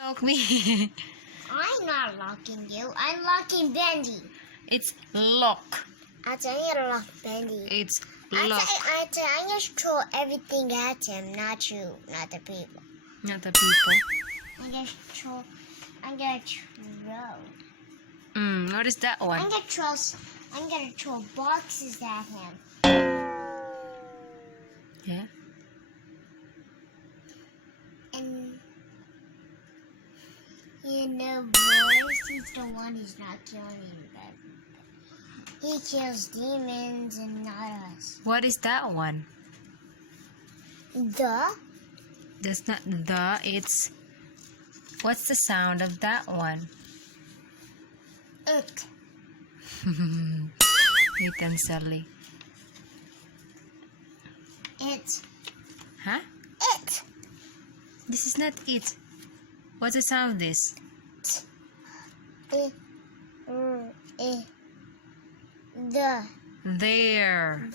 Lock me. I'm not locking you. I'm locking Bendy. It's lock. I'm gonna lock Bendy. It's I'm lock. gonna throw everything at him, not you, not the people. Not the people. I'm gonna throw. What is that one? I'm gonna throw boxes at him. Yeah. And Boris, he's the one who's not killing them. He kills demons and not us. What is that one? That's not the. It's. What's the sound of that one? It. Wait and Sally. It. Huh? It. This is not it. What's the sound of this? The. There. There.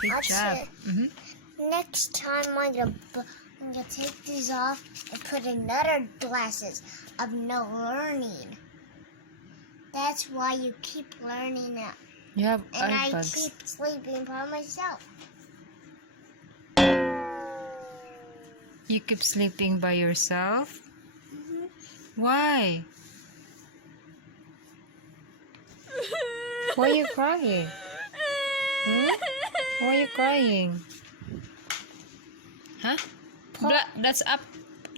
Good That's job. it. Next time I'm gonna take these off and put another glasses of no learning. That's why you keep learning it. You have And I iPads. keep sleeping by myself. You keep sleeping by yourself? Why? Why are you crying? Why are you crying? Huh? That's up.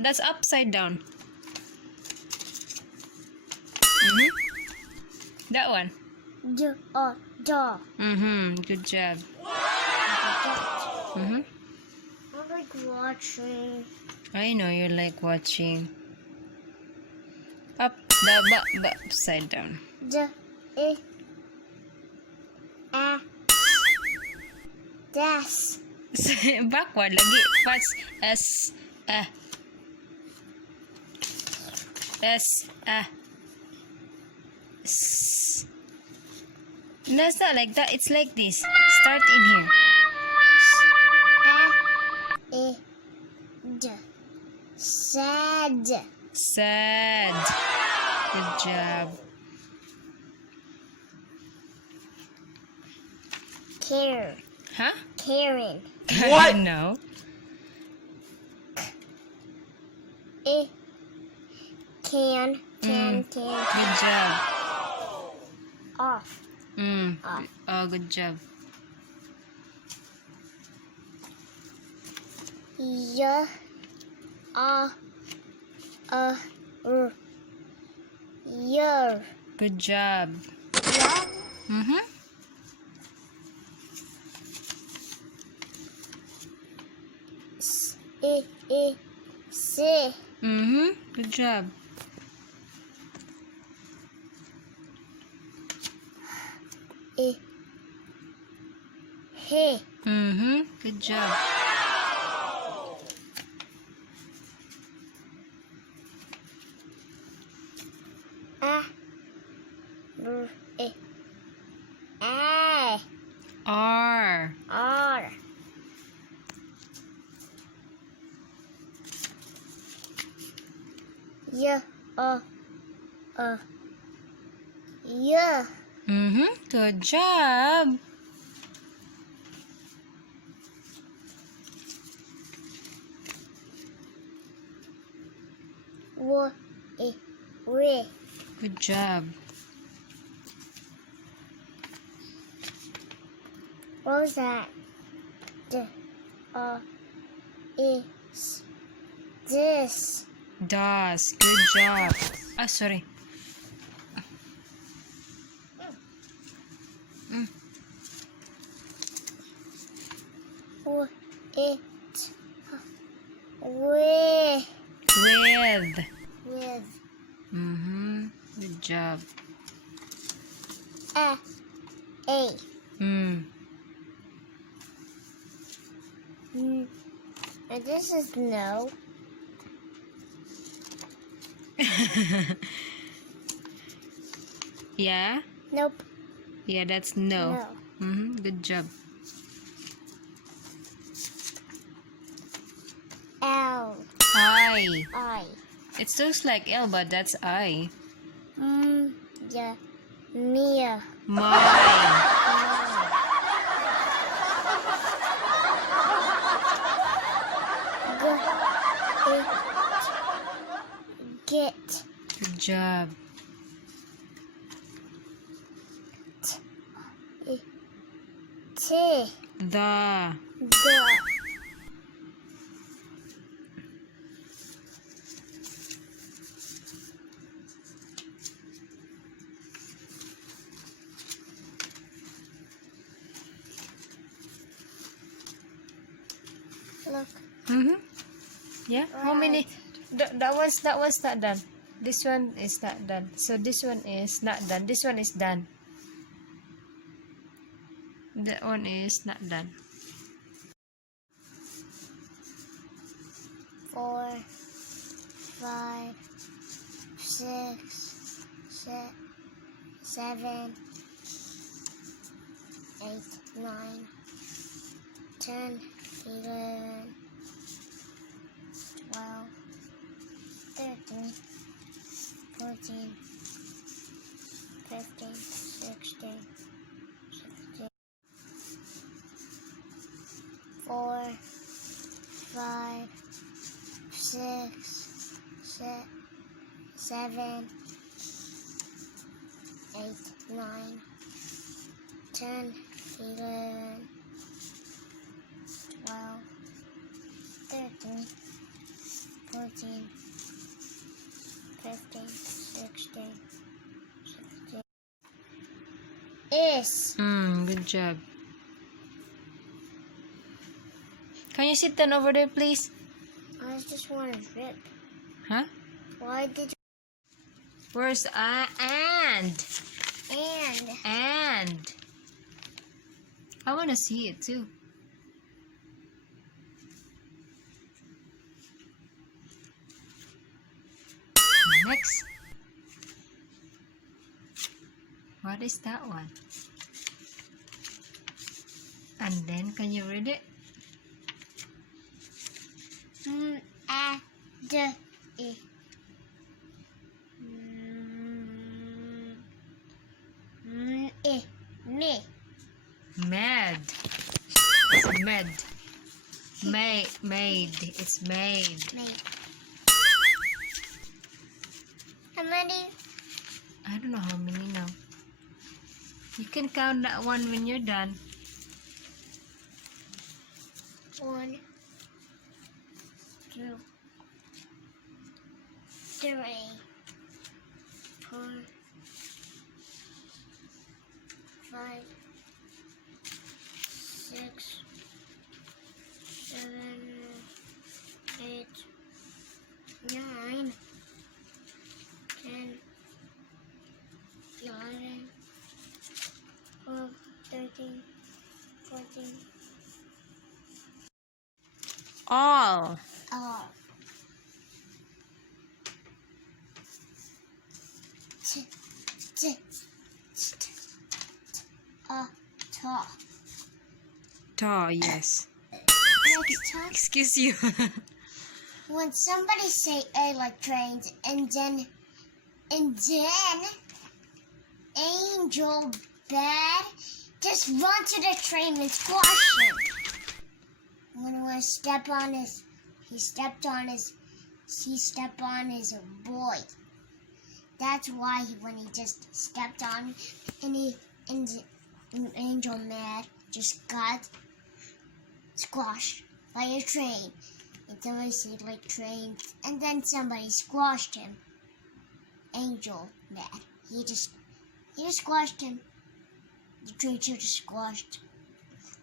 That's upside down. That one. Duh. Good job. I like watching. I know you like watching. Up. The upside down. Das. Backward lagi. Pas S S S. No, it's not like that. It's like this. Start in here. Sad. Sad. Good job. Karen. Huh? Karen. What? No. Can. Good job. Off. Off. Oh, good job. Yeah. Year. Good job. Yeah. Si. Good job. He. Good job. R. R. Yeah. Yeah. Good job. Re. Good job. What was that? Is this? Das. Good job. Ah, sorry. It. With. With. With. Good job. A. And this is no. Yeah? Nope. Yeah, that's no. No. Good job. L. I. I. It looks like L, but that's I. Yeah. Mia. Mine. Get. Good job. T. The. The. Look. Mm-hmm. Yeah. How many? That was not done. This one is not done. So this one is not done. This one is done. That one is not done. 4, 5, 6, 7, 8, 9, 10, 11, 12, 13, 14, 15, 16, 17, 4, 5, 6, 7, 8, 9, 10, 11, 12, 13, 14, 15, 16, 17. Is. Good job. Can you sit down over there, please? I just want to rip. Huh? Why did Where's and? you... And. I want to see it too. Next. What is that one? And then, can you read it? D, E. Me. Mad. It's mad. Made. It's made. Me. How many? I don't know how many now. You can count that one when you're done. 1, 2, 3, 4, 5, 6, 7, 8, 9, 10, 11, 12, 13, 14. All. R. Ta. Ta, yes. Next time, Excuse you. when somebody say A like trains, and then Angel Bad just run to the train and squash him. When he stepped on his boy. That's why when he just stepped on and Angel Mad just got squashed by a train. And somebody said like trains, and then somebody squashed him. Angel Mad. He just squashed him. The train just squashed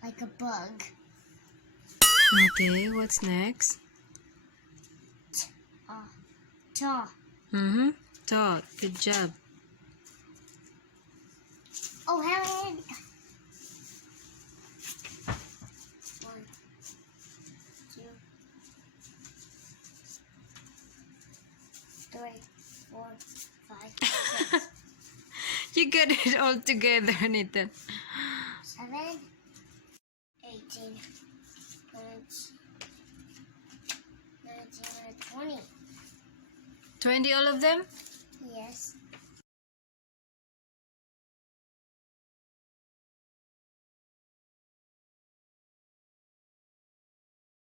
like a bug. Okay, what's next? Ta. Mm-hmm. Ta. Good job. Oh, how many? 1, 2, 3, 4, 5, 6, You got it all together, Nathan. 7, 18, 19, 20, 20 all of them? Yes.